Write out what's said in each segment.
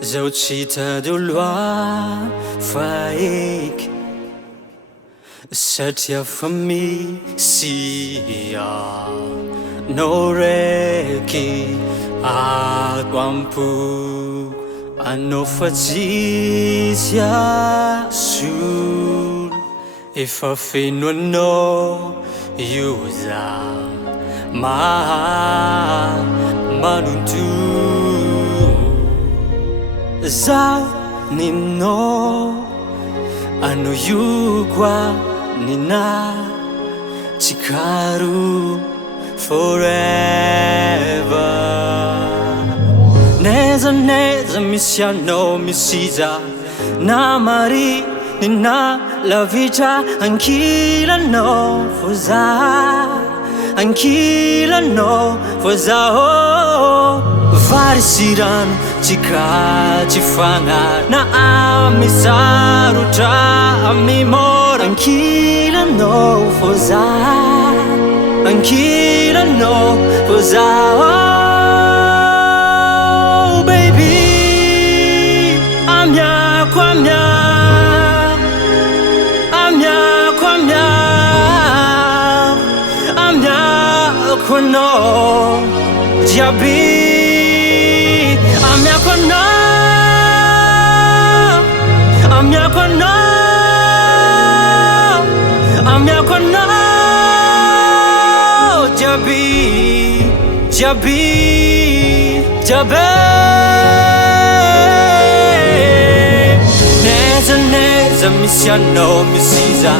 dẫu chỉ ta đủ loa faik Satya fami siya no reki aguampu ano fatia soon if I feel no yuza ma manuntu zao nino ano yugwa nina chikaru forever neza neza misiano misiza namari nina la vita ankila no foza oh varsiran chika chifanga na amisaruta amimor ankila no foza oh baby amya kwano jabi amya kwano jabi neza misiano misiza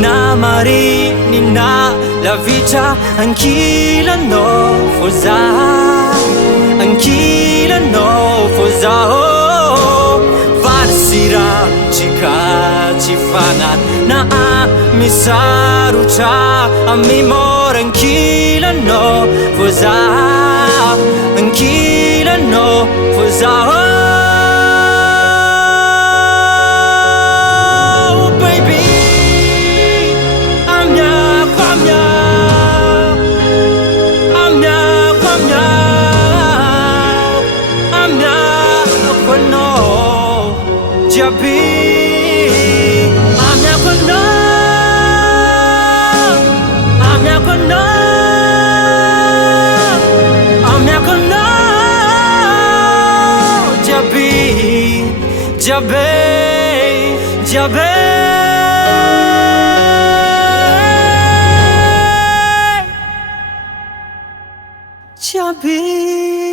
namari nina la vita ankila no foza oh varsira chika chifanga na misarucha amimor ankila no foza oh baby amya kwano jabi amya kwano jabi